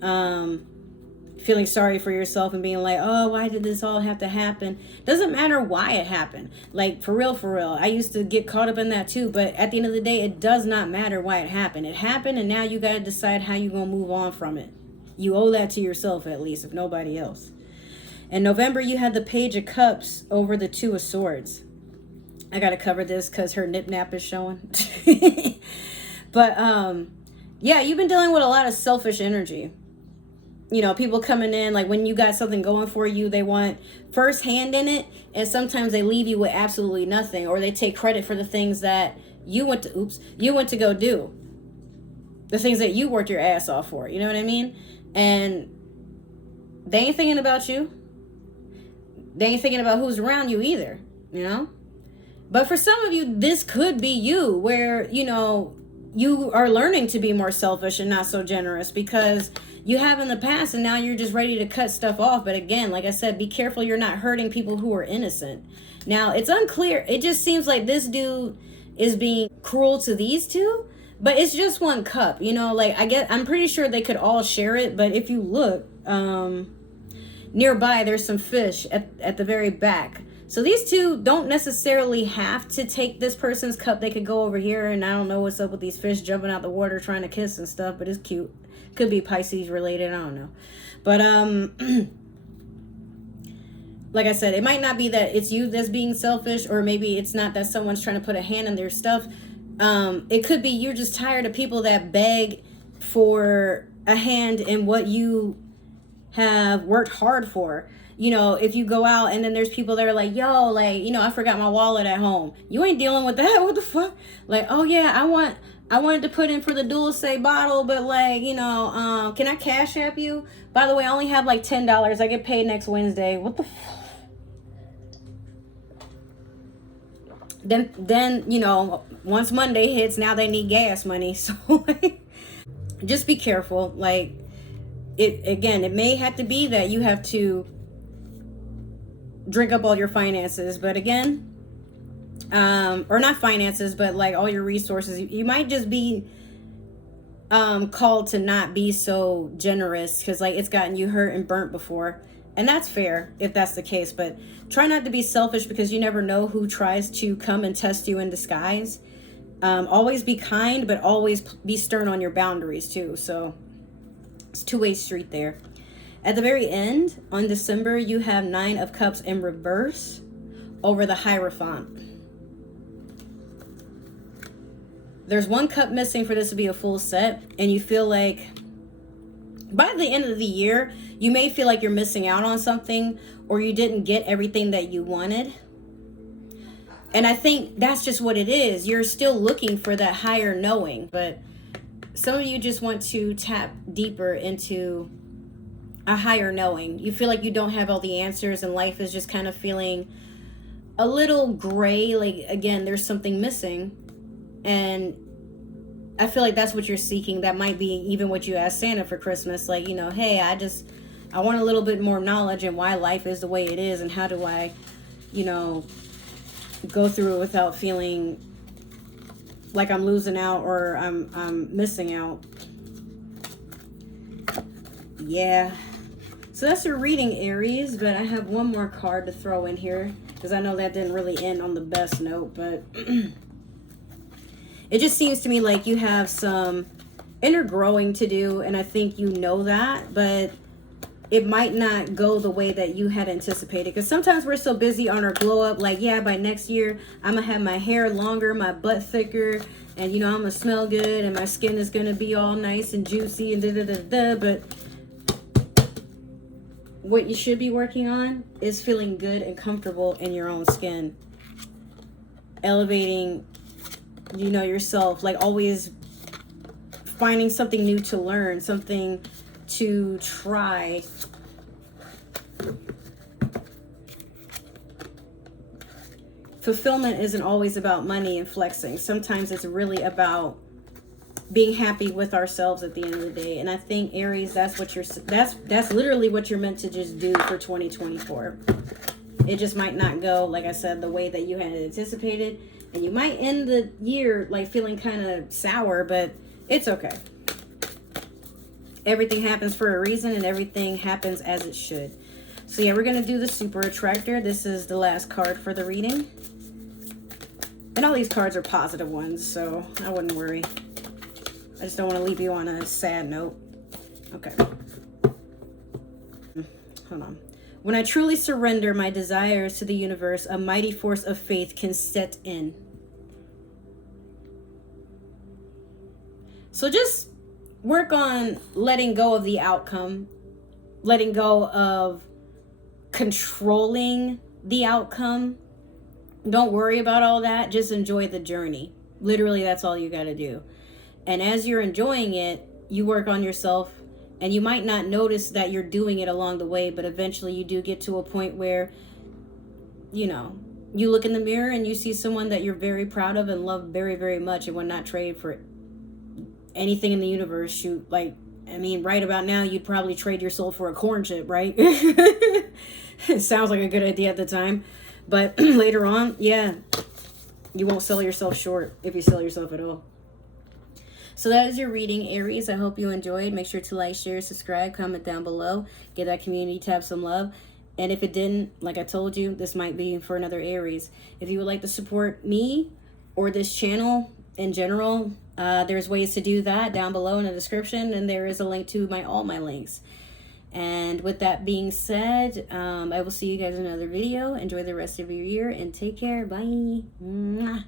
feeling sorry for yourself and being like, oh, why did this all have to happen? Doesn't matter why it happened. Like, for real. I used to get caught up in that too. But at the end of the day, it does not matter why it happened. It happened, and now you got to decide how you're going to move on from it. You owe that to yourself, at least, if nobody else. In November, you had the Page of Cups over the Two of Swords. I got to cover this because her nip nap is showing. But, yeah, you've been dealing with a lot of selfish energy. You know, people coming in, like when you got something going for you, they want first hand in it. And sometimes they leave you with absolutely nothing, or they take credit for the things that you went to go do. The things that you worked your ass off for. You know what I mean? And they ain't thinking about you. They ain't thinking about who's around you either, you know? But for some of you, this could be you, where, you know, you are learning to be more selfish and not so generous because you have in the past, and now you're just ready to cut stuff off. But again, like I said, be careful you're not hurting people who are innocent. Now, it's unclear. It just seems like this dude is being cruel to these two, but it's just one cup, you know? Like, I'm pretty sure they could all share it, but if you look, nearby, there's some fish at the very back. So these two don't necessarily have to take this person's cup. They could go over here, and I don't know what's up with these fish jumping out the water trying to kiss and stuff, but it's cute. Could be Pisces related, I don't know. But like I said, it might not be that it's you that's being selfish, or maybe it's not that someone's trying to put a hand in their stuff. It could be you're just tired of people that beg for a hand in what you have worked hard for. You know, if you go out and then there's people that are like, yo, like, you know, I forgot my wallet at home. You ain't dealing with that. What the fuck? Like, oh yeah, I wanted to put in for the Dulce bottle, but like, you know, can I cash app you? By the way, I only have like $10. I get paid next Wednesday. What the fuck? Then, you know, once Monday hits, now they need gas money. So like, just be careful. Like, it may have to be that you have to drink up all your finances, but again, or not finances, but like all your resources. You might just be called to not be so generous because like it's gotten you hurt and burnt before, and that's fair if that's the case. But try not to be selfish because you never know who tries to come and test you in disguise. Always be kind, but always be stern on your boundaries too. So it's a two-way street there. At the very end, on December, you have 9 of Cups in reverse over the Hierophant. There's 1 cup missing for this to be a full set, and you feel like by the end of the year, you may feel like you're missing out on something, or you didn't get everything that you wanted. And I think that's just what it is. You're still looking for that higher knowing, but some of you just want to tap deeper into a higher knowing. You feel like you don't have all the answers, and life is just kind of feeling a little gray. Like, again, there's something missing. And I feel like that's what you're seeking. That might be even what you asked Santa for Christmas. Like, you know, hey, I want a little bit more knowledge and why life is the way it is, and how do I, you know, go through it without feeling like I'm losing out or I'm missing out. Yeah. So that's your reading, Aries, but I have one more card to throw in here because I know that didn't really end on the best note, but it just seems to me like you have some inner growing to do, and I think you know that, but it might not go the way that you had anticipated, because sometimes we're so busy on our glow up, like, yeah, by next year I'm gonna have my hair longer, my butt thicker, and you know, I'm gonna smell good, and my skin is gonna be all nice and juicy and da-da-da-da. But what you should be working on is feeling good and comfortable in your own skin, elevating, you know, yourself, like always finding something new to learn, something to try. Fulfillment isn't always about money and flexing. Sometimes it's really about being happy with ourselves at the end of the day. And I think, Aries, that's what that's literally what you're meant to just do for 2024. It just might not go, like I said, the way that you had anticipated, and you might end the year like feeling kind of sour, but it's okay. Everything happens for a reason, and everything happens as it should. So yeah, we're going to do the Super Attractor. This is the last card for the reading. And all these cards are positive ones, so I wouldn't worry. I just don't want to leave you on a sad note. Okay. Hold on. When I truly surrender my desires to the universe, a mighty force of faith can set in. So just work on letting go of the outcome, letting go of controlling the outcome. Don't worry about all that. Just enjoy the journey. Literally, that's all you got to do. And as you're enjoying it, you work on yourself, and you might not notice that you're doing it along the way, but eventually you do get to a point where, you know, you look in the mirror and you see someone that you're very proud of and love very, very much, and would not trade for anything in the universe. Shoot, like, I mean, right about now, you'd probably trade your soul for a corn chip, right? It sounds like a good idea at the time, but later on, yeah, you won't sell yourself short if you sell yourself at all. So that is your reading, Aries. I hope you enjoyed. Make sure to like, share, subscribe, comment down below. Give that community tab some love. And if it didn't, like I told you, this might be for another Aries. If you would like to support me or this channel in general, there's ways to do that down below in the description. And there is a link to all my links. And with that being said, I will see you guys in another video. Enjoy the rest of your year and take care. Bye. Mwah.